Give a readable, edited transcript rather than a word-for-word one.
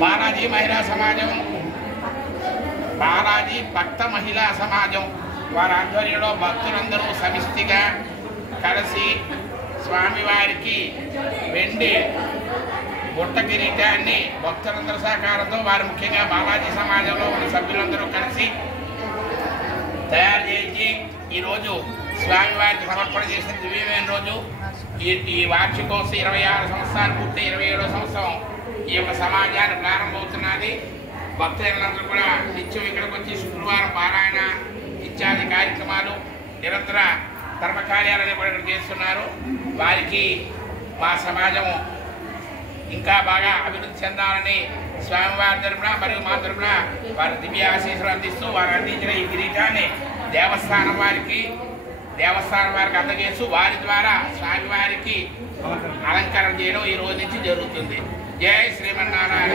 బాలాజీ మహిళా సమాజం, బాలాజీ భక్త మహిళా సమాజం వారి ఆధ్వర్యంలో భక్తులందరూ సమిష్టిగా కలిసి స్వామివారికి వెండి బుట్ట కిరీటాన్ని భక్తులందరూ సహకారంతో వారు ముఖ్యంగా బాలాజీ సమాజంలో ఉన్న సభ్యులందరూ కలిసి తయారు చేయించి ఈరోజు స్వామివారికి సమర్పణ చేసిన దివ్యమైన రోజు. ఈ వార్షికోత్సవం 26 సంవత్సరాలు పూర్తి 27వ సంవత్సరం ఈ యొక్క సమాజాన్ని ప్రారంభమవుతున్నది. భక్తులందరూ కూడా నిత్యం ఇక్కడికి వచ్చి శుక్రవారం పారాయణ ఇత్యాది కార్యక్రమాలు నిరంతర ధర్మకార్యాలను కూడా ఇక్కడ చేస్తున్నారు. వారికి మా సమాజం ఇంకా బాగా అభివృద్ధి చెందాలని స్వామివారి తరపున మరియు మా తరపున వారి దివ్య ఆశీస్సులు అందిస్తూ వారు అందించిన ఈ కిరీటాన్ని దేవస్థానం వారికి అందజేస్తూ వారి ద్వారా స్వామివారికి అలంకరణ చేయడం ఈ రోజు నుంచి జరుగుతుంది. జై శ్రీమన్నారాయణ.